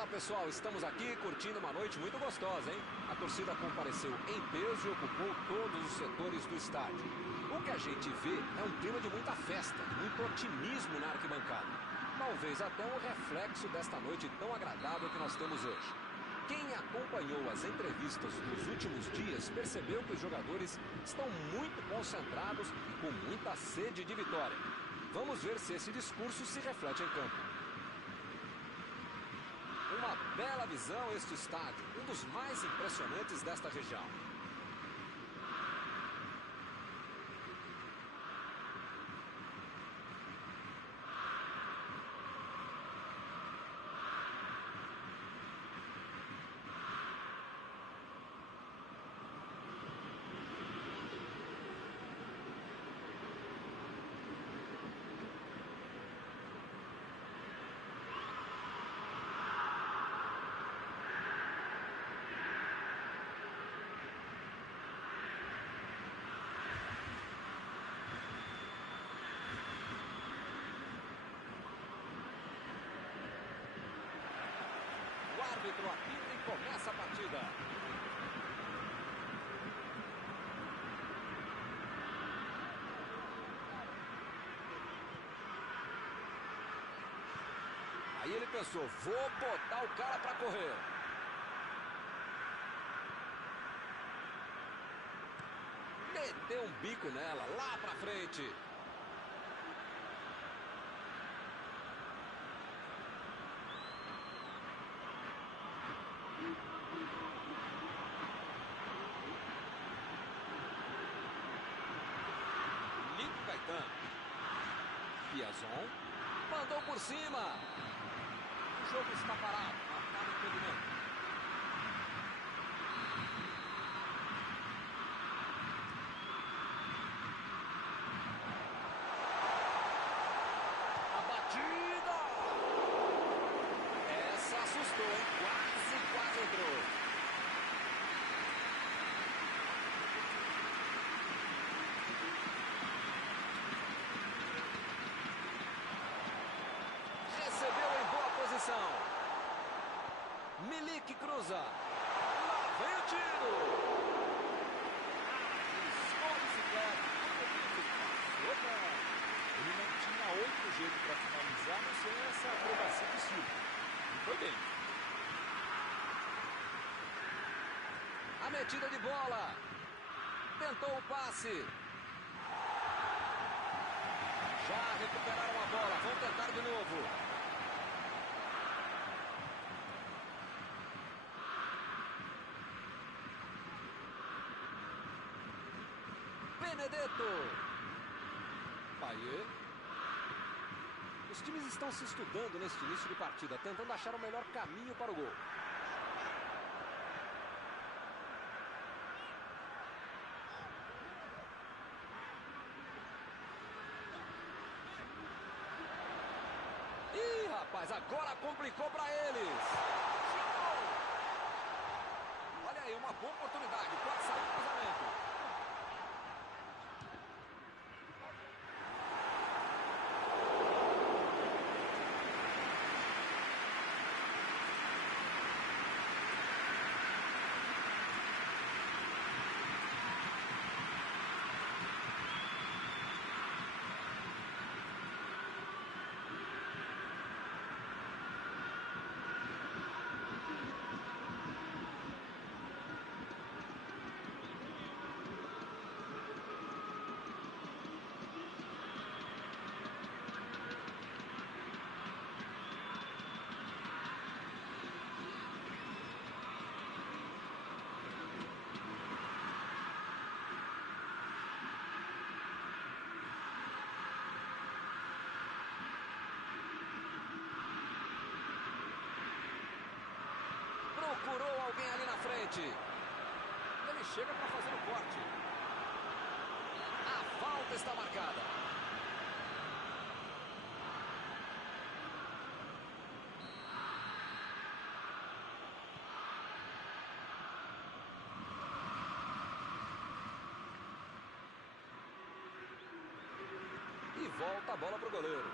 Olá pessoal, estamos aqui curtindo uma noite muito gostosa, hein? A torcida compareceu em peso e ocupou todos os setores do estádio. O que a gente vê é um clima de muita festa, muito otimismo na arquibancada. Talvez até um reflexo desta noite tão agradável que nós temos hoje. Quem acompanhou as entrevistas dos últimos dias percebeu que os jogadores estão muito concentrados e com muita sede de vitória. Vamos ver se esse discurso se reflete em campo. Uma bela visão este estádio, um dos mais impressionantes desta região. O árbitro apita e começa a partida. Aí ele pensou, vou botar o cara para correr. Meteu um bico nela, lá para frente. Piazon mandou por cima. O jogo está parado. Marcado impedimento. A batida! Essa assustou, hein? Quase entrou. Milik cruza. Lá vem o tiro. Estou a bicicleta. Ele não tinha outro jeito para finalizar, a não ser essa acrobacia de estilo. E foi bem. A metida de bola. Tentou o passe. Já recuperaram a bola. Vão tentar de novo. Benedetto. Payet. Os times estão se estudando neste início de partida, tentando achar o melhor caminho para o gol. Ih, rapaz, agora complicou para eles. Olha aí, uma boa oportunidade. Pode sair do cruzamento. Procurou alguém ali na frente. Ele chega para fazer o corte. A falta está marcada. E volta a bola para o goleiro.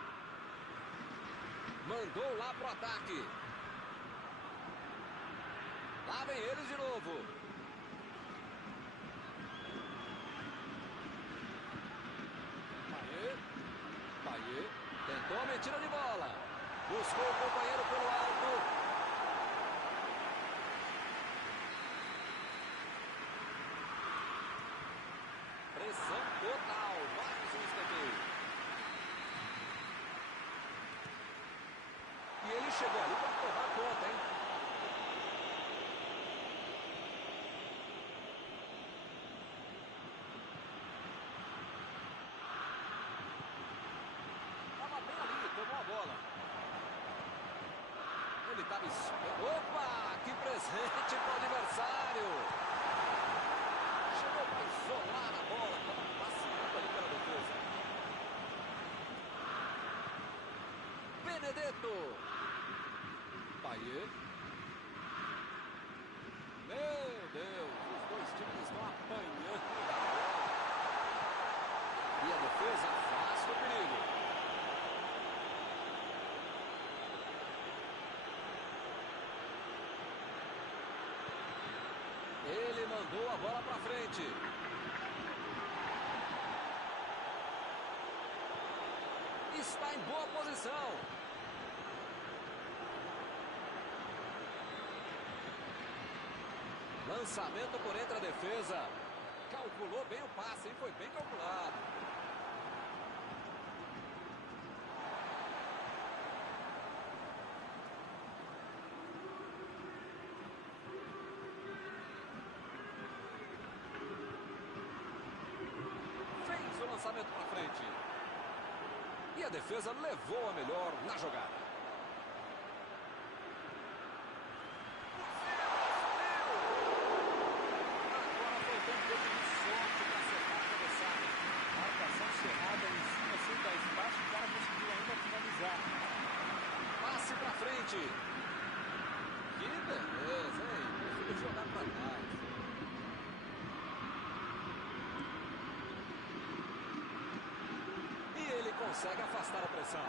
Mandou lá para o ataque. Lá vem eles de novo. Payet tentou a mentira de bola. Buscou o companheiro pelo alto. Pressão total. Mais um escanteio. E ele chegou ali para tomar conta, hein? Tava bem ali, tomou a bola. Ele estava esperando. Opa! Que presente para o adversário! Chegou para isolar a bola. Estava passeando ali pela defesa. Benedetto. Payet. Meu Deus, os dois times estão apanhando da bola. E a defesa afasta o perigo. Ele mandou a bola para frente. Está em boa posição. Lançamento por entre a defesa. Calculou bem o passe, hein? Foi bem calculado. Fez o lançamento para frente. E a defesa levou a melhor na jogada. Passe pra frente. Que beleza, hein? Conseguiu jogar pra trás. E ele consegue afastar a pressão.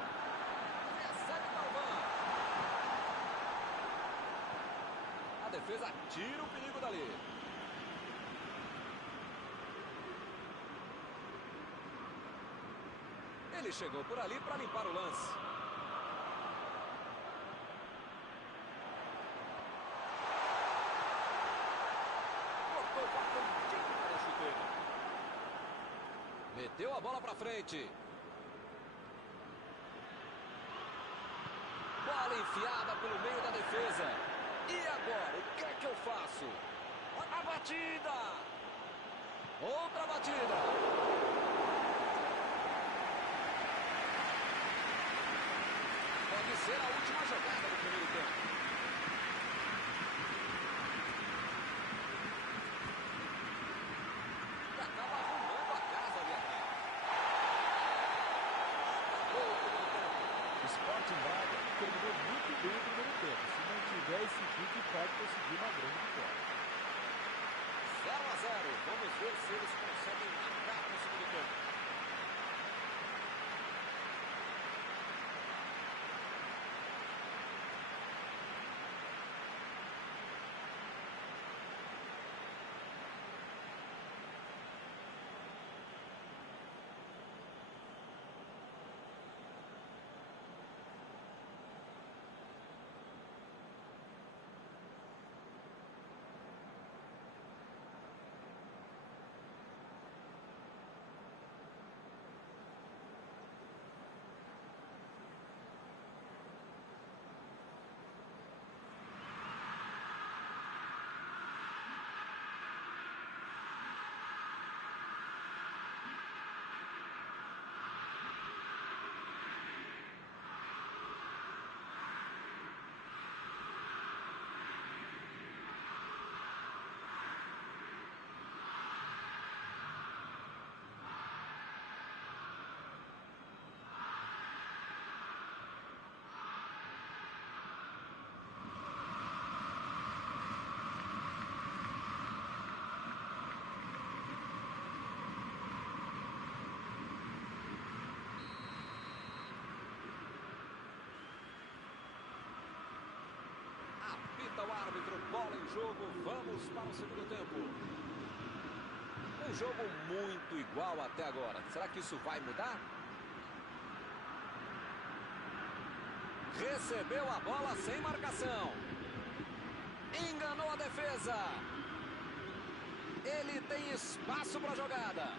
Recebe Galvão. A defesa tira o perigo dali. Ele chegou por ali para limpar o lance. Cortou com a pontinha da chuteira. Meteu a bola para frente. Bola enfiada pelo meio da defesa. E agora, o que é que eu faço? A batida! Outra batida! Pode ser a última jogada do primeiro tempo. E acaba arrumando a casa ali atrás. Gol do primeiro tempo. O Sporting Braga terminou muito bem o primeiro tempo. Se não tiver esse pique, pode conseguir uma grande vitória. 0-0. Vamos ver se eles conseguem marcar no segundo tempo. árbitro, bola em jogo, vamos para o segundo tempo. Um jogo muito igual até agora. Será que isso vai mudar? Recebeu a bola sem marcação. Enganou a defesa. Ele tem espaço para a jogada.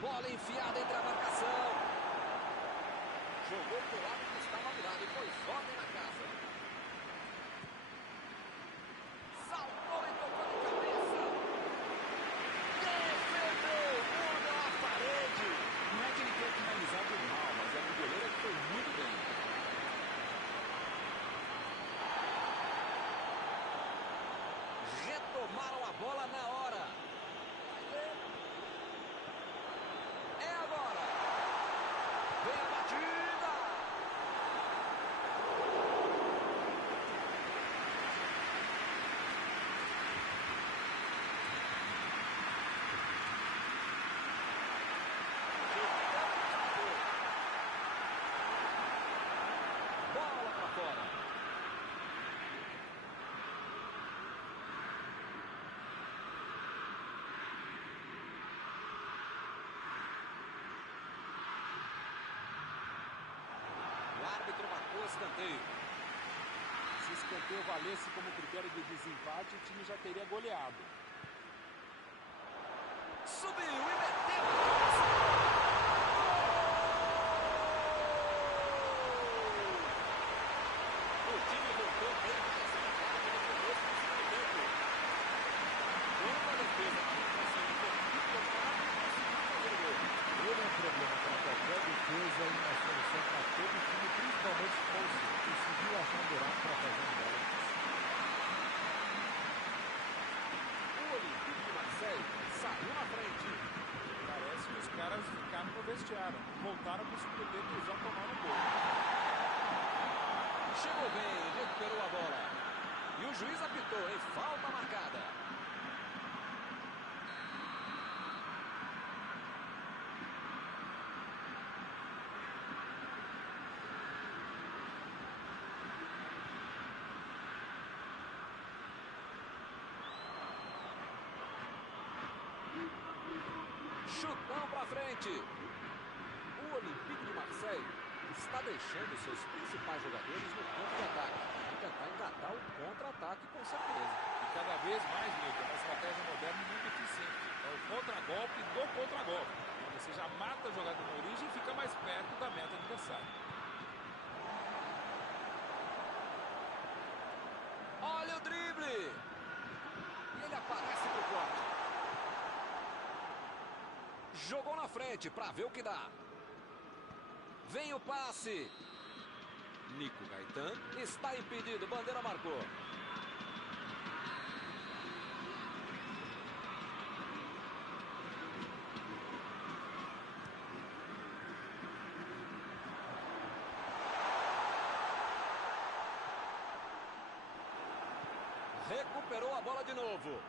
Bola enfiada entre a marcação. Jogou para o lado que estava virado e pôs ordem na casa. Saltou e tocou de cabeça. Defendeu, mudou a parede. Não é que ele quer finalizar do mal, mas é um goleiro que foi muito bem. Retomaram a bola na hora. É agora. Vem a batida. Bola para fora. O árbitro marcou escanteio. Se escanteio valesse como critério de desempate, o time já teria goleado. Subiu e meteu a cabeça. O time voltou bem mais atacado no começo do segundo tempo. Quando a defesa estava passando por muito tocado, conseguiu fazer o gol. Ele é um problema para qualquer defesa e uma solução para todo o time, principalmente se conseguiu achar um buraco para fazer um bola. O Olympique de Marseille saiu na frente. Parece que os caras ficaram no vestiário, voltaram para o segundo tempo e já tomaram gol. Chegou bem, recuperou a bola. E o juiz apitou em falta marcada. Chutão pra frente. O Olympique de Marseille está deixando seus principais jogadores no campo de ataque. Vai tentar engatar o contra-ataque com certeza. E cada vez mais, Milton, uma estratégia moderna e muito eficiente. É o contra-golpe do contra-golpe. Você já mata a jogada na origem e fica mais perto da meta adversária. Olha o drible. E ele aparece pro corte. Jogou na frente para ver o que dá. Vem o passe. Nico Gaetan está impedido. Bandeira marcou. Recuperou a bola de novo.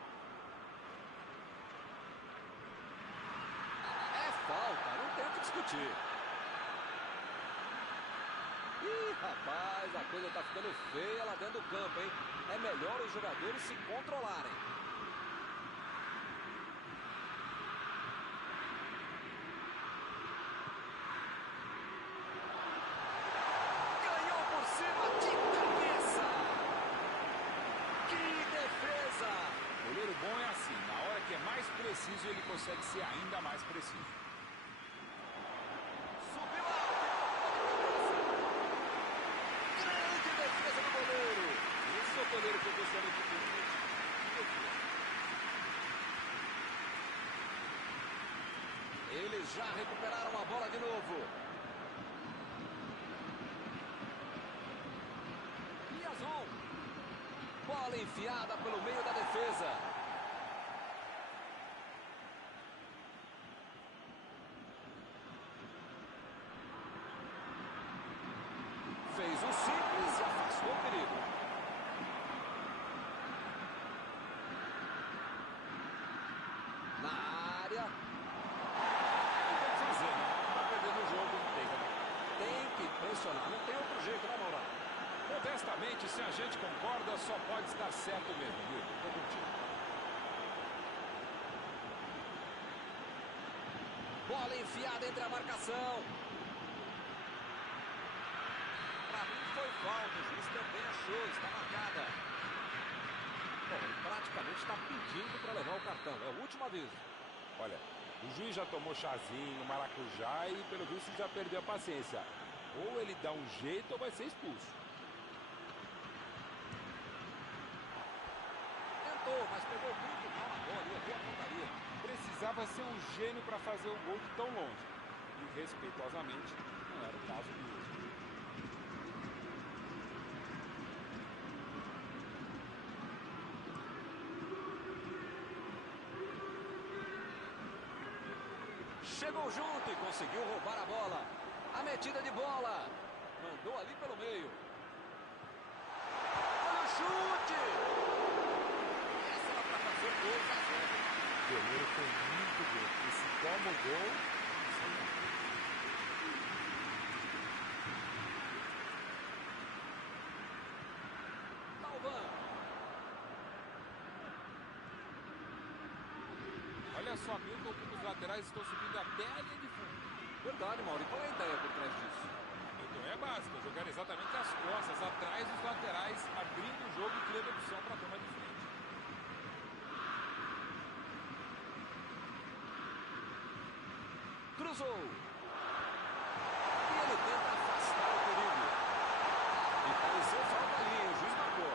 É falta, não tem o que discutir. Ih, rapaz, a coisa tá ficando feia lá dentro do campo, hein? É melhor os jogadores se controlarem. Ganhou por cima de cabeça. Que defesa! Goleiro bom é assim, na hora que é mais preciso, ele consegue ser ainda mais preciso. Subiu alto e tocou de cabeça. Grande defesa do goleiro. Esse é o goleiro que eu gostaria de ter. Eles já recuperaram a bola de novo. Piazon. Bola enfiada pelo meio da defesa. Fez o simples e afastou o perigo. Na área. Tem que fazer, né? Tá perdendo o jogo, não tem, né? Tem que pressionar. Não tem outro jeito, né, Maurão? Não tem. Honestamente, se a gente concorda, só pode estar certo mesmo, viu? Tô contigo. Bola enfiada entre a marcação. Para mim foi falta, o juiz também achou, está marcada. Bom, ele praticamente está pedindo para levar o cartão, é o último aviso. Olha, o juiz já tomou chazinho, maracujá e pelo visto já perdeu a paciência. Ou ele dá um jeito ou vai ser expulso. Tentou, mas pegou muito mal a bola e errou a pontaria. Precisava ser um gênio para fazer o gol de tão longe. E respeitosamente, não era o caso mesmo. Chegou junto e conseguiu roubar a bola. A metida de bola. Mandou ali pelo meio. Olha o chute! Essa era para fazer 2-0. O goleiro foi muito bem. E se toma o gol, Talvan. olha só, Milton, como os laterais estão subindo até a linha de fundo. Verdade, Mauro. E qual é a ideia por trás disso? Milton é básico, jogar exatamente as costas, atrás dos laterais, abrindo o jogo e criando opção para a toma de frente. Cruzou. E ele tenta afastar o perigo. E pareceu falta ali, o juiz marcou.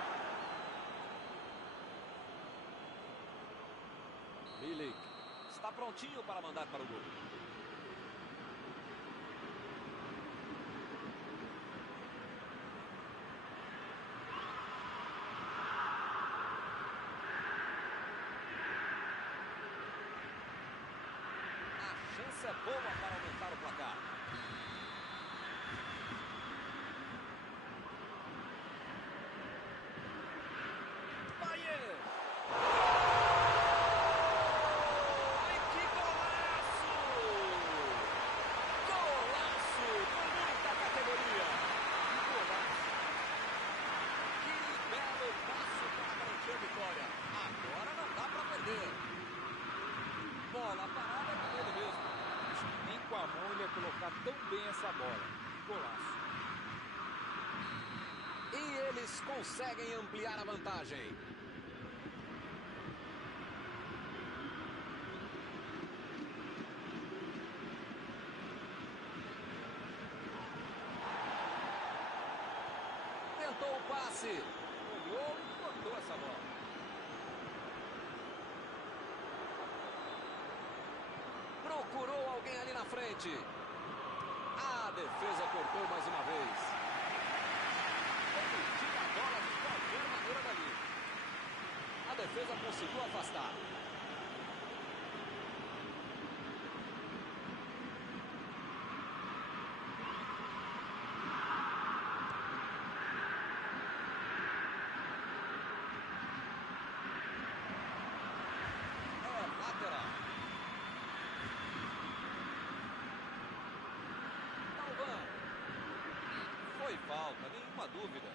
Milik está prontinho para mandar para o gol. A chance é boa para aumentar o placar. Bayern! Ai, que golaço! Golaço com muita categoria. Que golaço! Que belo passo para garantir a vitória. Agora não dá para perder. Bola parada com ele mesmo. Nem com a mão ele ia colocar tão bem essa bola. Que golaço. E eles conseguem ampliar a vantagem. Tentou o passe. Olhou e cortou essa bola. Procurou alguém ali na frente. A defesa cortou mais uma vez. Ele tira a bola de qualquer maneira dali. A defesa conseguiu afastar. É lateral. Talvan. Foi falta, nenhuma dúvida.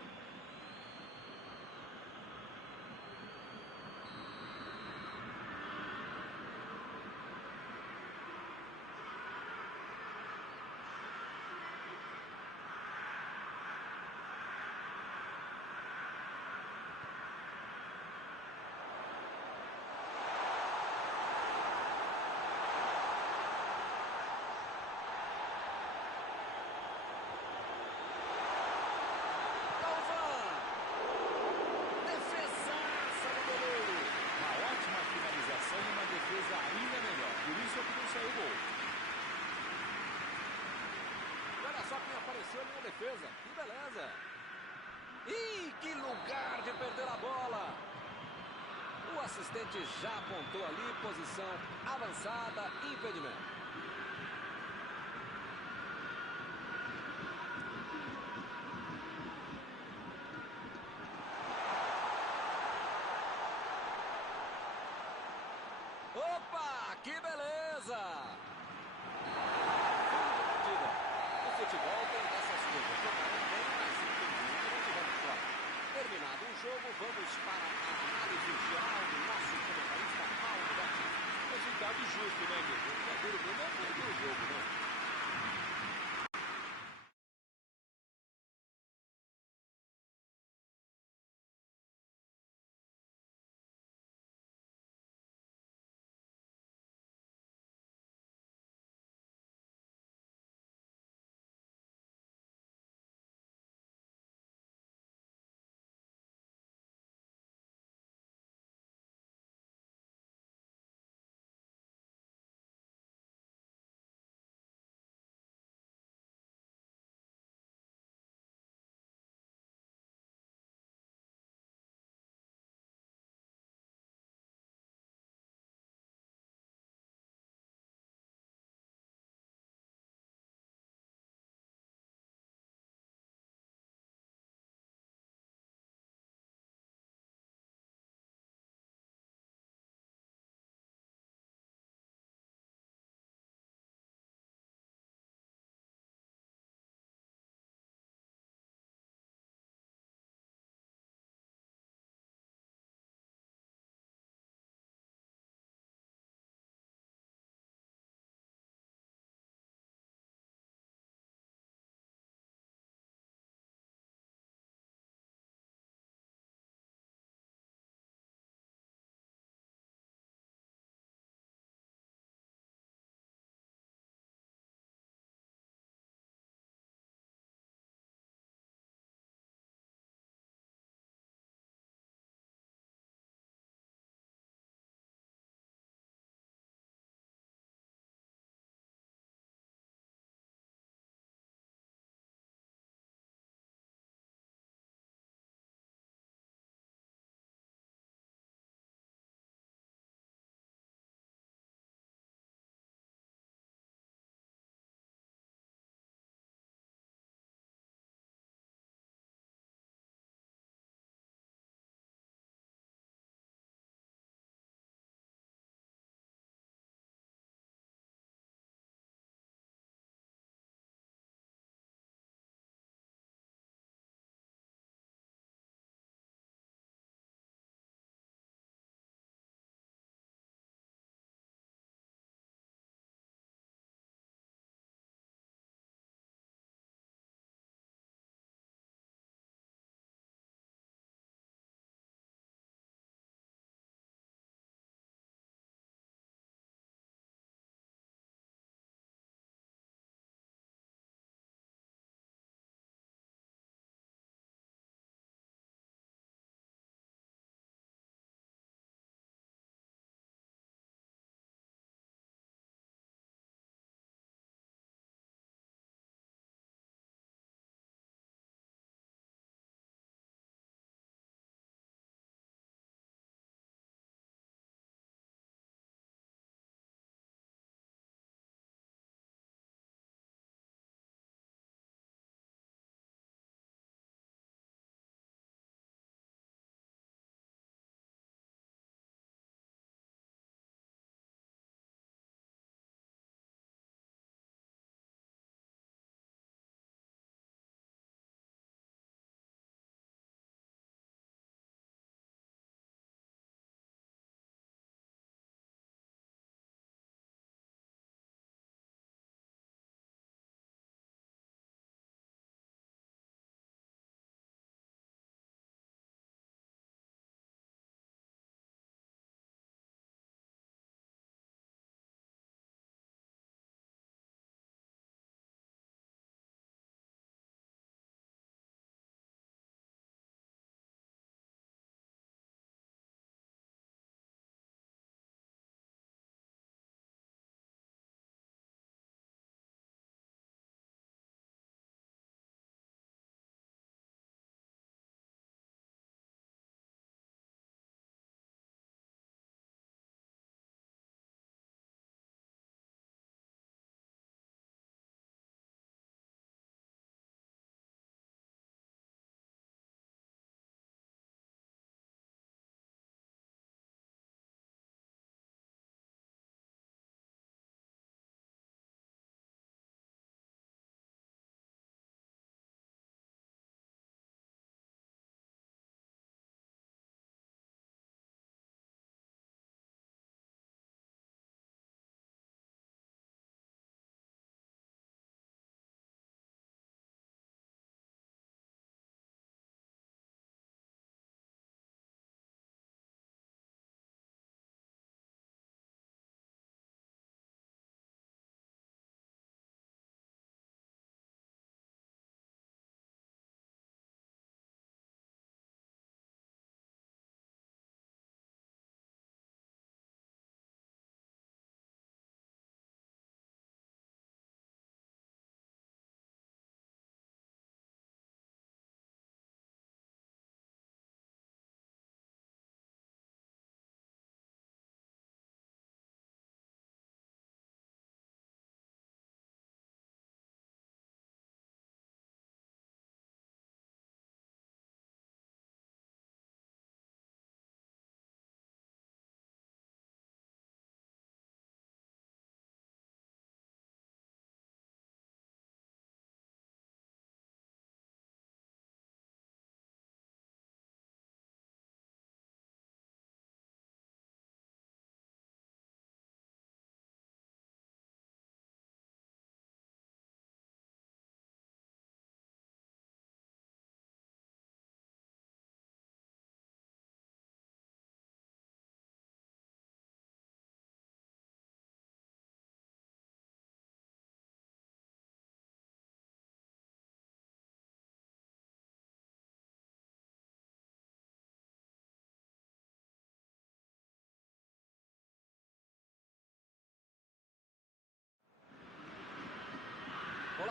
Talvan. Defesaça do goleiro. Uma ótima finalização e uma defesa ainda melhor. Por isso é que não saiu o gol. Olha só quem apareceu ali na defesa. Que beleza. Ih, que lugar de perder a bola. O assistente já apontou ali, posição avançada, impedimento. Opa, que beleza! Fim de partida. O futebol tem dessas coisas. Jogaram bem, mas infelizmente não tiveram sorte. Terminado o jogo, vamos para a análise geral do nosso comentarista Paulo Batista. Resultado justo, né, Milton? O verdadeiro Grêmio é perder o jogo, né?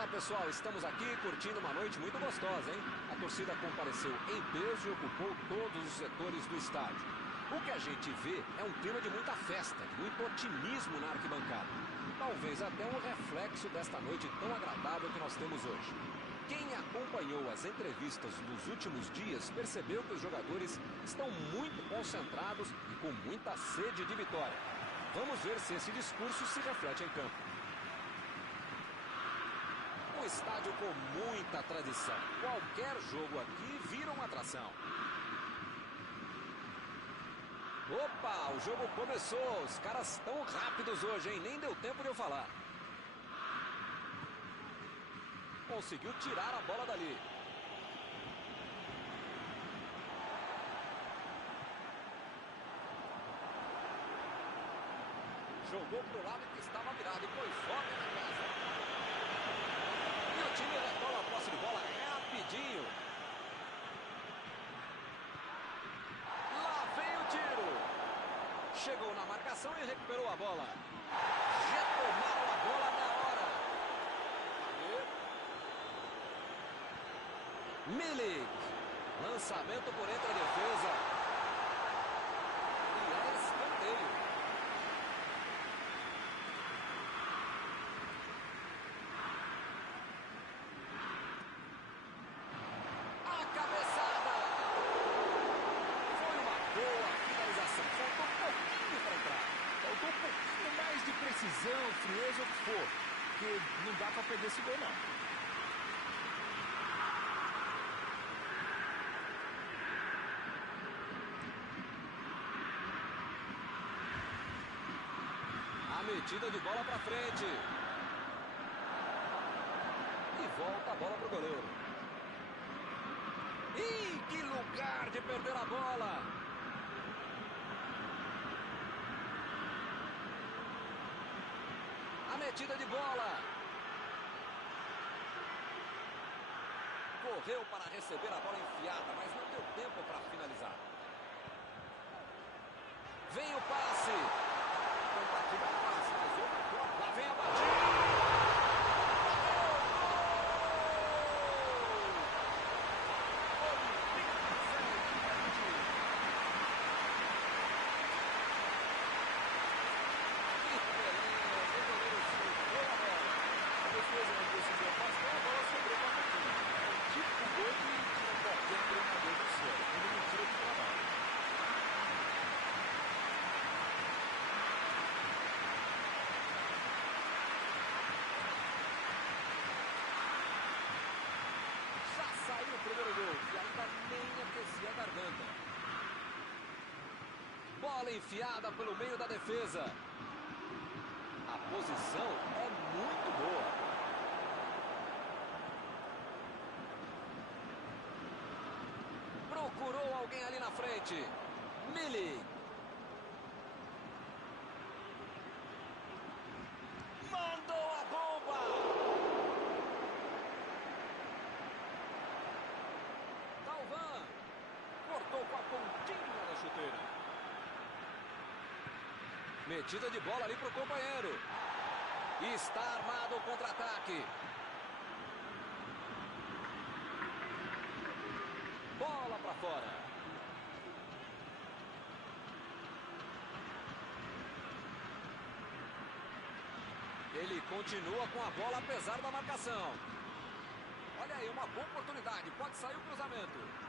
Olá pessoal, estamos aqui curtindo uma noite muito gostosa, hein? A torcida compareceu em peso e ocupou todos os setores do estádio. O que a gente vê é um clima de muita festa, de muito otimismo na arquibancada. Talvez até um reflexo desta noite tão agradável que nós temos hoje. Quem acompanhou as entrevistas dos últimos dias percebeu que os jogadores estão muito concentrados e com muita sede de vitória. Vamos ver se esse discurso se reflete em campo. Um estádio com muita tradição. Qualquer jogo aqui vira uma atração. Opa, o jogo começou. Os caras estão rápidos hoje, hein? Nem deu tempo de eu falar. Conseguiu tirar a bola dali. Jogou pro lado que estava virado e foi forte na casa. E o time retoma a posse de bola rapidinho. Lá vem o tiro. Chegou na marcação e recuperou a bola. Retomaram a bola na hora. Milik. Lançamento por entre a defesa. E é escanteio. A cabeçada. Foi uma boa finalização. Faltou um pouquinho para entrar. Faltou um pouquinho mais de precisão, frieza, o que for. Porque não dá para perder esse gol, não. A metida de bola para frente. E volta a bola para o goleiro. Ih, que lugar de perder a bola. A metida de bola. Correu para receber a bola enfiada, mas não deu tempo para finalizar. Vem o passe. Foi batida quase, lá vem a batida. Saiu o primeiro gol e ainda nem aquecia a garganta. Bola enfiada pelo meio da defesa. A posição é muito boa. Procurou alguém ali na frente. Milik. Mandou a bomba. Cortou com a pontinha da chuteira. Metida de bola ali para o companheiro. Está armado o contra-ataque. Bola para fora. Ele continua com a bola apesar da marcação. Olha aí, uma boa oportunidade. Pode sair o cruzamento.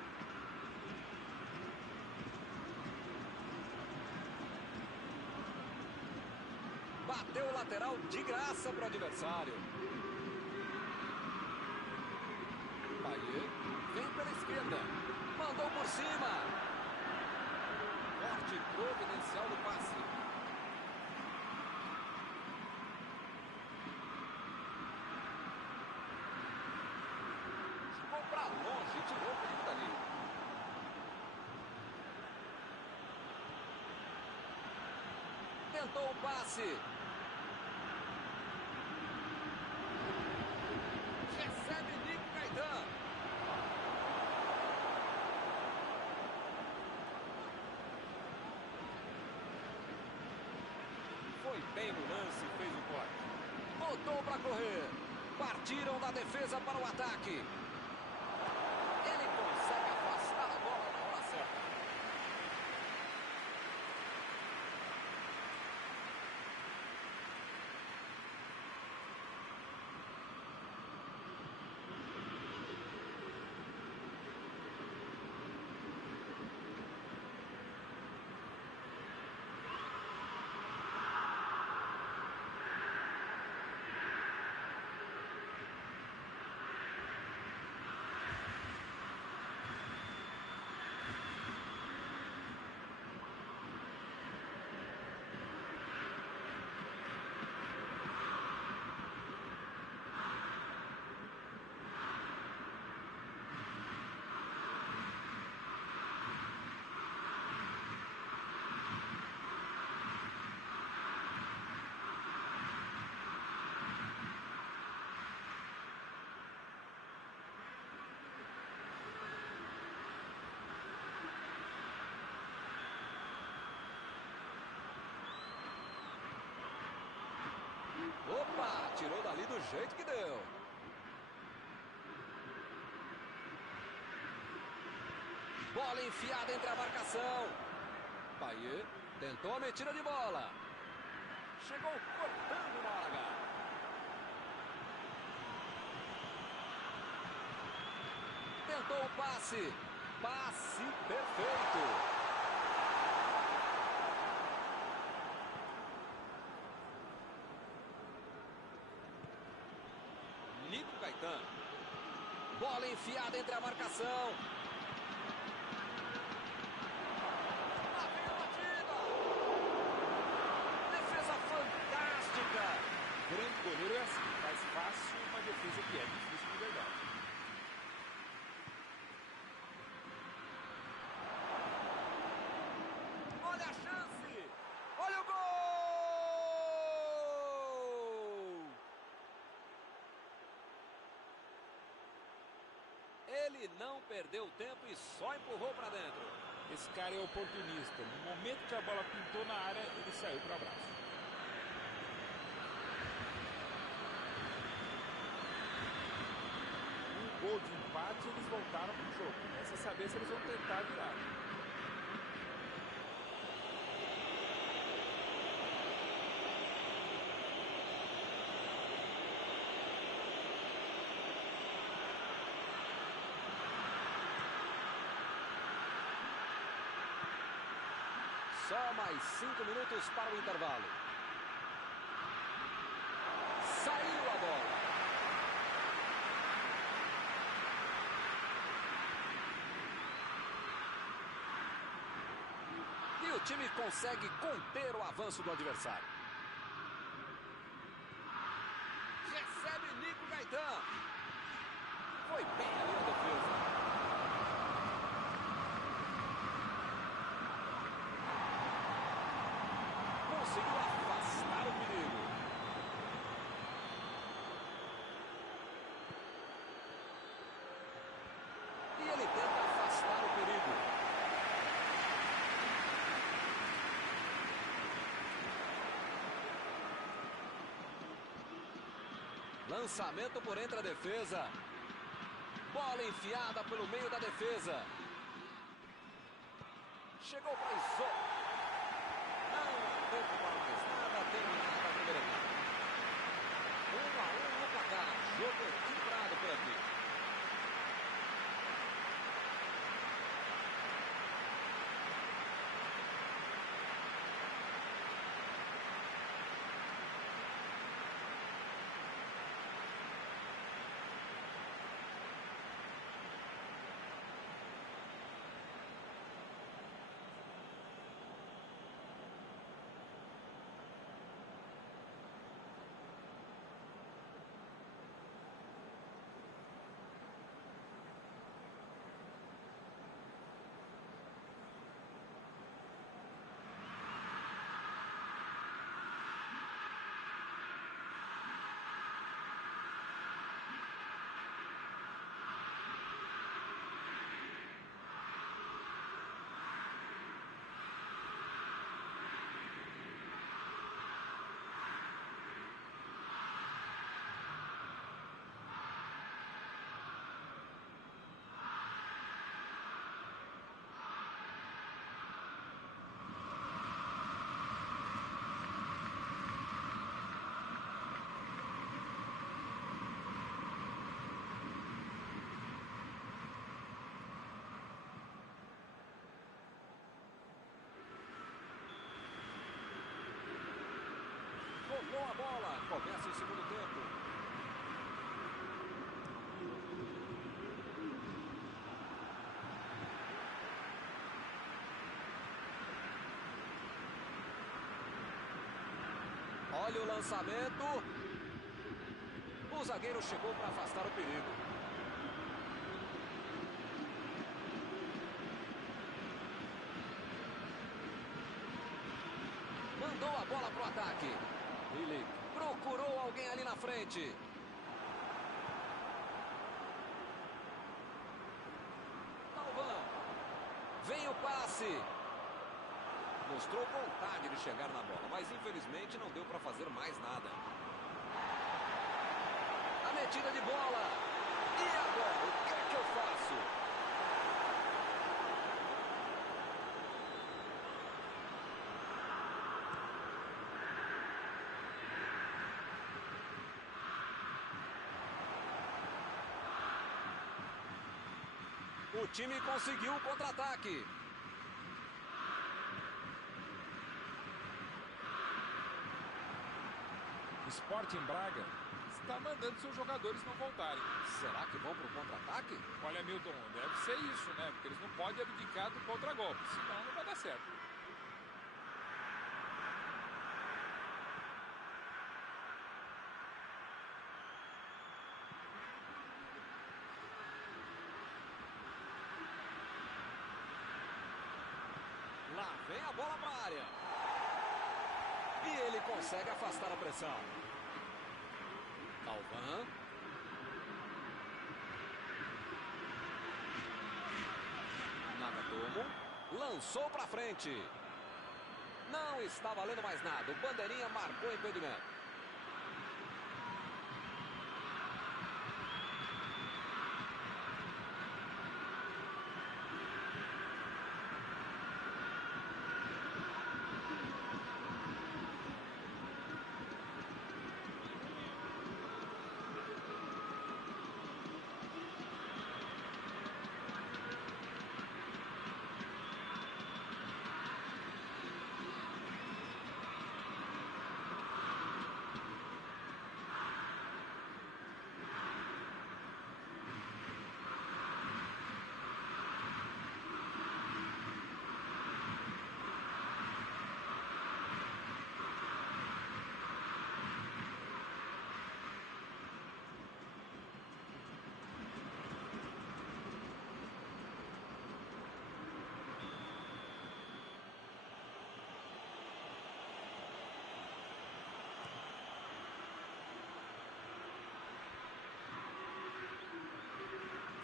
Bateu o lateral de graça para o adversário. Payet vem pela esquerda. Mandou por cima. Corte providencial do passe. Ficou para longe e tirou o perigo dali. Tentou o passe. Recebe Nico Gaetan. Foi bem no lance e fez o corte. Voltou para correr. Partiram da defesa para o ataque. Ele consegue afastar a bola na hora certa. Opa, tirou dali do jeito que deu. Bola enfiada entre a marcação. Payet tentou a metida de bola. Chegou cortando na hora H. Tentou o passe. Passe perfeito. Nico Caetano. Bola enfiada entre a marcação. Lá vem a batida. Defesa fantástica. Grande goleiro é assim, faz fácil uma defesa que é difícil de verdade. Olha a chance. Olha o gol. Ele não perdeu tempo e só empurrou para dentro. Esse cara é oportunista. No momento que a bola pintou na área, ele saiu para o abraço. Um gol de empate, eles voltaram para o jogo. Resta saber se eles vão tentar virar. Só mais 5 minutos para o intervalo. Saiu a bola. E o time consegue conter o avanço do adversário. Recebe Nico Caetano. Foi bem ali a defesa. Conseguiu afastar o perigo. E ele tenta afastar o perigo. Lançamento por entre a defesa. Bola enfiada pelo meio da defesa. Chegou para Isola. Não há tempo para mais nada, terminada a primeira etapa. 1-1 no placar, jogo equilibrado por aqui. rolou a bola. Começa o segundo tempo. Olha o lançamento. O zagueiro chegou para afastar o perigo. Mandou a bola pro ataque. Ele procurou alguém ali na frente. Galvão. Vem o passe. Mostrou vontade de chegar na bola, mas infelizmente não deu para fazer mais nada. A metida de bola. E agora, o que é que eu faço? O time conseguiu o contra-ataque. Sporting Braga está mandando seus jogadores não voltarem. Será que vão para o contra-ataque? Olha, Milton, deve ser isso, né? Porque eles não podem abdicar do contra-golpe, senão não vai dar certo. Lá vem a bola para a área. E ele consegue afastar a pressão. Galvão. Nagatomo. Lançou para frente. Não está valendo mais nada. O bandeirinha marcou impedimento.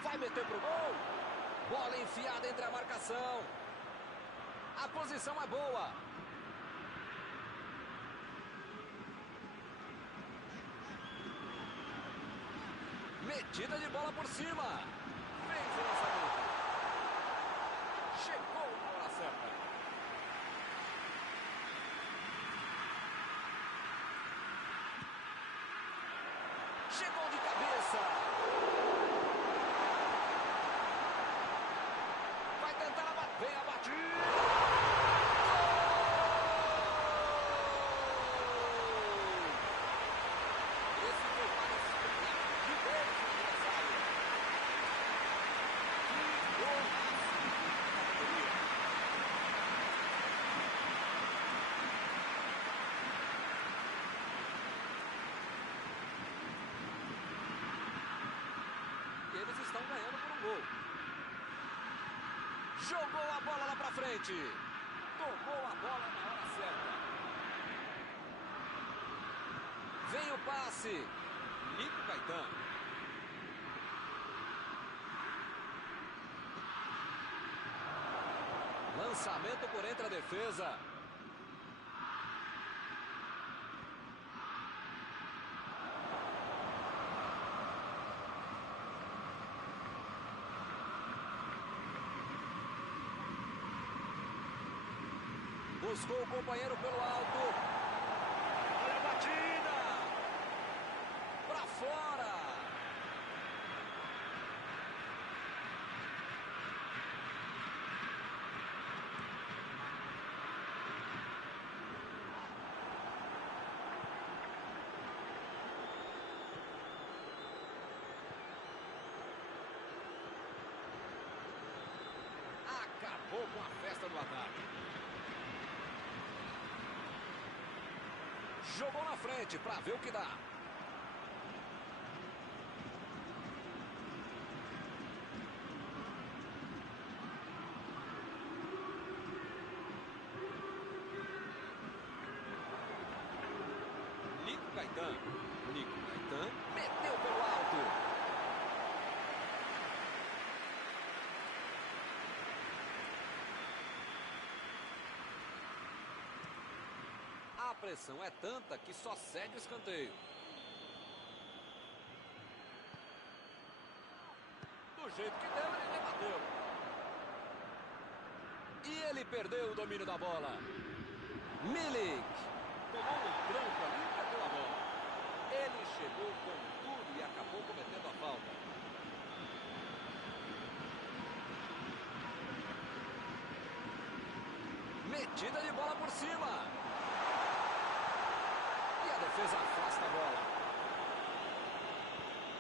Vai meter pro gol. Bola enfiada entre a marcação. A posição é boa. Metida de bola por cima. Fez o lançamento. Chegou na hora certa. Chegou de cabeça. Vai tentar abater. Vem a batida. Esse foi para o de gol do adversário. Que golaço na categoria. Eles estão ganhando por um gol. Jogou a bola lá pra frente. Tomou a bola na hora certa. Vem o passe. Nico Caetano. Lançamento por entre a defesa. Buscou o companheiro pelo alto. Olha a batida. Pra fora. resposta do ataque. Jogou na frente para ver o que dá. Nico Gaetan meteu pelo alto. A pressão é tanta que só cede o escanteio. Do jeito que deu, ele rebateu. E ele perdeu o domínio da bola. Milik tomou um tranco ali e perdeu a bola. Ele chegou com tudo e acabou cometendo a falta. Metida de bola por cima. A defesa afasta a bola.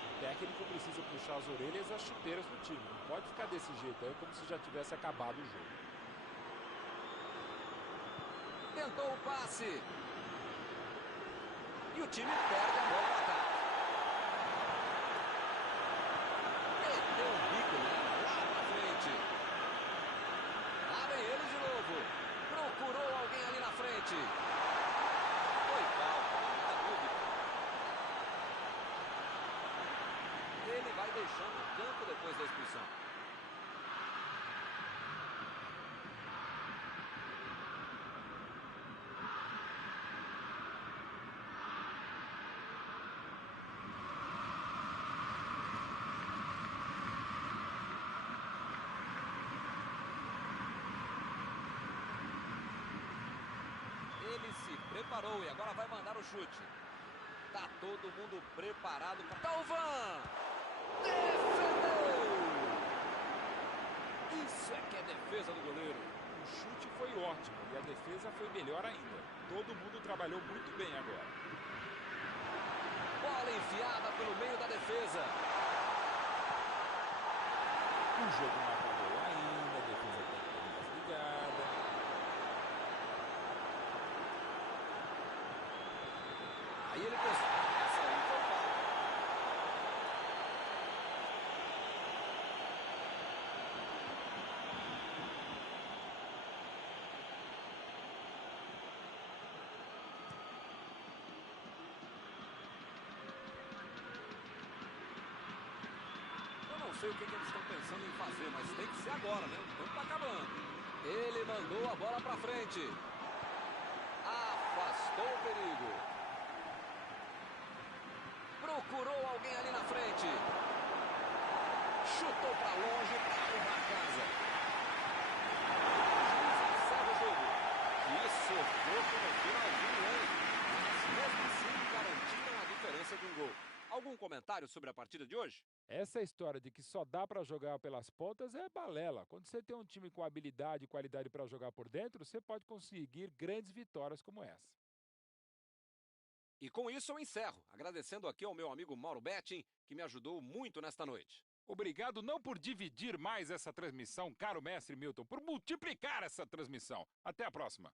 O técnico precisa puxar as orelhas e as chuteiras do time. Não pode ficar desse jeito aí, como se já tivesse acabado o jogo. Tentou o passe. E o time perde a bola no ataque. Meteu um bico lá pra frente. Lá vem eles de novo. Procurou alguém ali na frente. Foi falta. Ele vai deixando o campo depois da expulsão. Ele se preparou e agora vai mandar o chute. Tá todo mundo preparado para Thauvin. Defendeu! Isso é que é defesa do goleiro. O chute foi ótimo e a defesa foi melhor ainda. Todo mundo trabalhou muito bem agora. Bola enfiada pelo meio da defesa. O jogo não acabou ainda, a defesa tem que estar mais ligada. Aí ele pensou, essa aí foi falta. Eu não sei o que eles estão pensando em fazer, mas tem que ser agora, né? O tempo tá acabando. Ele mandou a bola pra frente. Afastou o perigo. Procurou alguém ali na frente. Chutou pra longe para arrumar a casa. O juiz encerra o jogo. Que sufoco no finalzinho, hein? Mas mesmo assim garantiram a diferença de um gol. Algum comentário sobre a partida de hoje? Essa história de que só dá para jogar pelas pontas é balela. Quando você tem um time com habilidade e qualidade para jogar por dentro, você pode conseguir grandes vitórias como essa. E com isso eu encerro, agradecendo aqui ao meu amigo Mauro Betting, que me ajudou muito nesta noite. Obrigado não por dividir mais essa transmissão, caro mestre Milton, por multiplicar essa transmissão. Até a próxima.